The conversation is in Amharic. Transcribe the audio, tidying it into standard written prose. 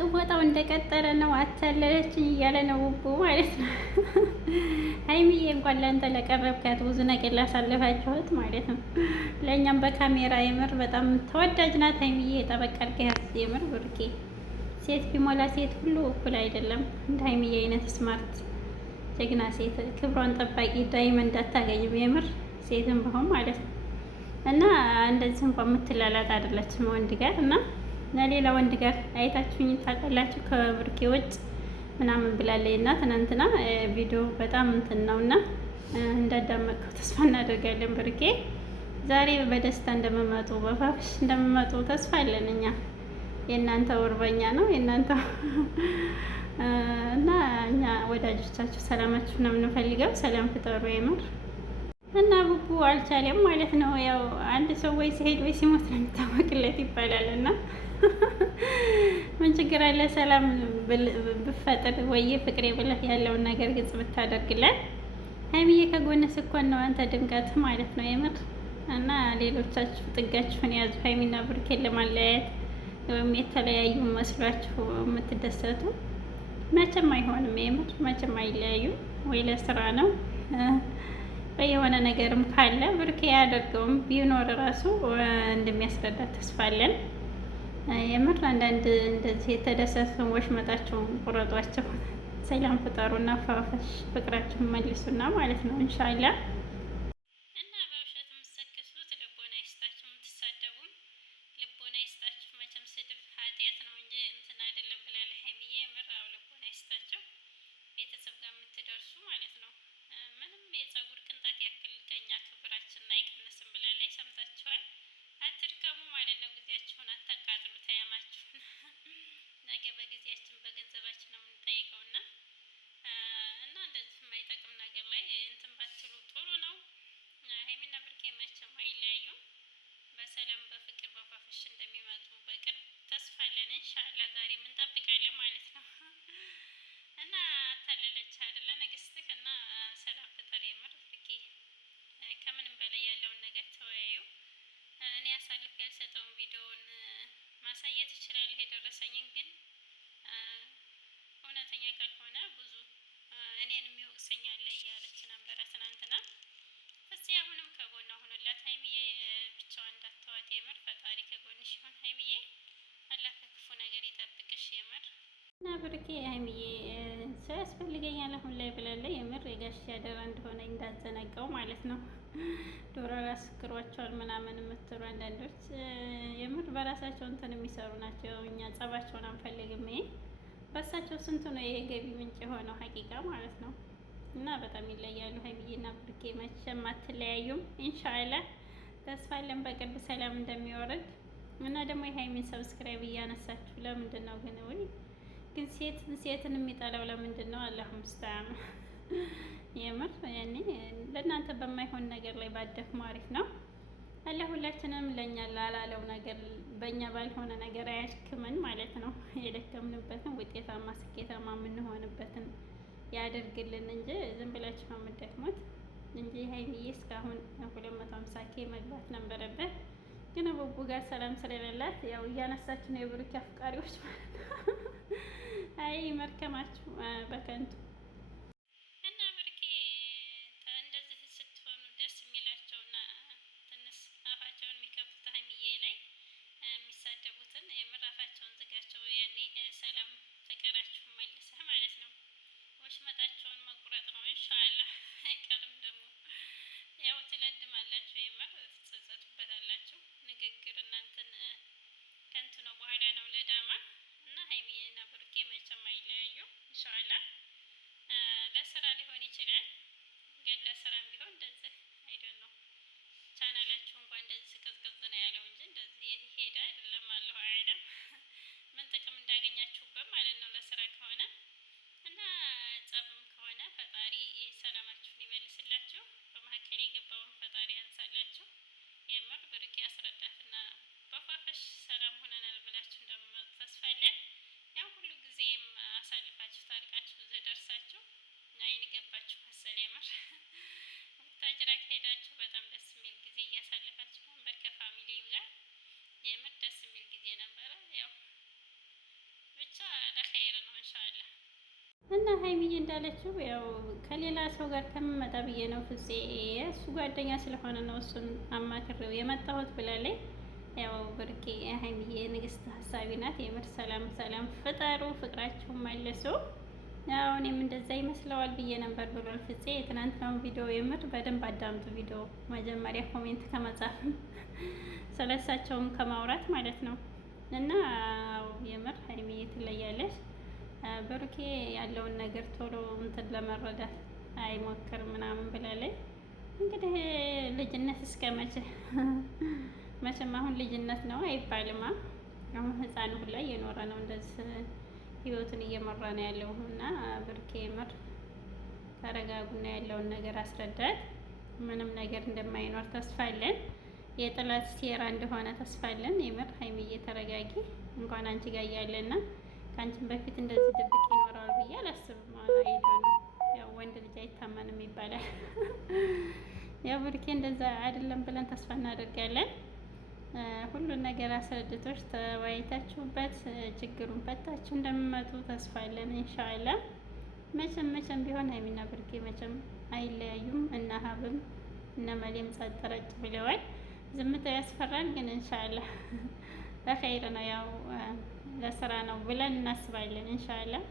ቅቦታው እንደቀጠለ ነው። አታለለችኝ እያለ ነው ውቡ ማለት ነው። ሀይሚዬ እንኳን ለአንተ ለቀረብካት ብዙ ነገር ላሳለፋችሁት ማለት ነው። ለእኛም በካሜራ የምር በጣም ተወዳጅ ናት ሀይሚዬ። ጠበቅ አድርገህ የምር ብርኬ ሴት ቢሞላ ሴት ሁሉ እኩል አይደለም። እንደ ሀይሚዬ አይነት ስማርት ጀግና ሴት ክብሯን ጠባቂ ዳይመንድ አታገኝም። የምር ሴትም በሆን ማለት ነው እና እንደዚህ እንኳን የምትላላት አይደለችም ወንድ ጋር እና ለሌላ ወንድ ጋር አይታችሁኝ ታውቃላችሁ ከብርኬ ውጭ ምናምን ብላለች እና ትናንትና ቪዲዮ በጣም እንትን ነው እና እንዳዳመጥከው ተስፋ እናደርጋለን። ብርኬ ዛሬ በደስታ እንደምመጡ በፋፍሽ እንደምመጡ ተስፋ አለን እኛ። የእናንተ ወርበኛ ነው የእናንተ እና እኛ ወዳጆቻችሁ ሰላማችሁ ነው የምንፈልገው። ሰላም ፍጠሩ የምር እና ቡቡ አልቻለም ማለት ነው። ያው አንድ ሰው ወይ ሲሄድ ወይ ሲሞት ነው የሚታወቅለት ይባላል እና ምን ችግር አለ ሰላም ብፈጥር ወይ ፍቅሬ ብለህ ያለውን ነገር ግልጽ ብታደርግለት። ሀይሚዬ ከጎንህ ስኮን ነው አንተ ድምቀት ማለት ነው የምር እና ሌሎቻችሁ ጥጋችሁን ያዙ። ሀይሚና ብሩኬን ለማለያየት ወይም የተለያዩ መስሏችሁ የምትደሰቱ መቼም አይሆንም። የምር መቼም አይለያዩ። ወይ ለስራ ነው ወይ የሆነ ነገርም ካለ ብሩኬ ያደርገውም ቢኖር ራሱ እንደሚያስረዳ ተስፋ አለን። የምር አንዳንድ እንደዚህ የተደሰቱ ወሽመጣቸውን ቁረጧቸው፣ ሰላም ፍጠሩና ፋፈሽ ፍቅራችሁን መልሱና ማለት ነው ኢንሻአላህ። ማሳየት ይችላል የደረሰኝን ግን እውነተኛ ካልሆነ ብዙ እኔን የሚወቅሰኝ አለ እያለች ነበረ ትናንትና። እዚህ አሁንም ከጎኗ ሆኖላት ሀይሚዬ ብቻዋን እንዳትተዋት የምር ፈጣሪ ከጎንሽ ይሁን ሀይሚዬ። አላህ ከክፉ ነገር ይጠብቅሽ የምር እና ብሩኬ ሀይሚዬ ሰው ያስፈልገኛል አሁን ላይ ብላለች። የምር የጋሽ ያደራ እንደሆነ እንዳዘነጋው ማለት ነው። ዶሮ ያስክሯቸዋል ምናምን የምትሉ አንዳንዶች የምር በራሳቸው እንትን የሚሰሩ ናቸው። እኛ ጸባቸውን አንፈልግም። ይሄ በሳቸው ስንቱ ነው ይሄ ገቢ ምንጭ የሆነው ሀቂቃ ማለት ነው። እና በጣም ይለያሉ ሀይሚዬና ብሩኬ መቼም አትለያዩም። ኢንሻአላህ ተስፋ አለን በቅርብ ሰላም እንደሚወርድ እና ደግሞ የሀይሚን ሰብስክራይብ እያነሳችሁ ለምንድን ነው ግን? ወይ ግን ሴትን የሚጠላው ለምንድን ነው? አላህ ሙስተዓን የምር ያኔ ለእናንተ በማይሆን ነገር ላይ ባደክሙ አሪፍ ነው። አላህ ሁላችንም ለእኛ ላላለው ነገር በእኛ ባልሆነ ነገር አያድክመን ማለት ነው። የደከምንበትን ውጤታማ ስኬታማ የምንሆንበትን ያደርግልን እንጂ ዝም ብላችሁ ነው የምትደክሙት እንጂ ሀይሚዬ እስካሁን 250K መግባት ነበረበት። ግን ቡቡ ጋር ሰላም ስለሌላት ያው እያነሳችሁ ነው የብሩክ አፍቃሪዎች ማለት ነው። አይ መርከማችሁ በከንቱ ወሽመጣቸውን መቁረጥ ነው ኢንሻአላህ። አይቀርም ደግሞ ያው ትለድማላችሁ፣ የምር ትጸጸቱበታላችሁ። ንግግር እናንተን ከንቱ ነው፣ በኋላ ነው ለዳማ እና ሀይሚዬና ብሩኬ መቼም አይለያዩ ኢንሻአላህ። ሀይሚዬ እንዳለችው ያው ከሌላ ሰው ጋር ከምመጣ ብዬ ነው ፍፄ እሱ ጓደኛ ስለሆነ ነው እሱን አማክሬው የመጣሁት ብላለች። ያው ብርቄ ሀይሚዬ ንግስት ሀሳቢ ናት። የምር ሰላም ሰላም ፍጠሩ፣ ፍቅራችሁን መልሱ። ያው እኔም እንደዛ ይመስለዋል ብዬ ነበር ብሏል ፍፄ። የትናንትናውን ቪዲዮ የምር በደንብ አዳምጡ። ቪዲዮ መጀመሪያ ኮሜንት ከመጻፍ ስለሳቸውም ከማውራት ማለት ነው። እና የምር ሀይሚዬ ትለያለች። ብሩኬ ያለውን ነገር ቶሎ እንትን ለመረዳት አይሞክርም ምናምን ብላለች። እንግዲህ ልጅነት እስከ መቼ? መቼም አሁን ልጅነት ነው አይባልማ። አሁን ህፃን ሁላ እየኖረ ነው እንደዚህ ህይወቱን እየመራ ነው ያለው። እና ብሩኬ ምር ተረጋጉና ያለውን ነገር አስረዳት። ምንም ነገር እንደማይኖር ተስፋ አለን። የጥላት ሴራ እንደሆነ ተስፋ አለን። የምር ሀይሚዬ ተረጋጊ። እንኳን አንቺ ጋር እያለና ከአንቺም በፊት እንደዚህ ድብቅ ይኖራል ብዬ አላስብም። አይዶ ነው ያው ወንድ ልጅ አይታመንም ይባላል። ያው ብሩኬ እንደዛ አይደለም ብለን ተስፋ እናደርጋለን። ሁሉን ነገር አስረድቶች ተወያይታችሁበት ችግሩን ፈታችሁ እንደምመጡ ተስፋ አለን ኢንሻአላህ። መቼም ቢሆን ሀይሚና ብሩኬ መቼም አይለያዩም። እና ሀብም እነ መሌም ጸጥ ረጭ ብለዋል። ዝምታው ያስፈራል፣ ግን ኢንሻአላህ በኸይር ነው። ያው ለስራ ነው ብለን እናስባለን ኢንሻአላህ።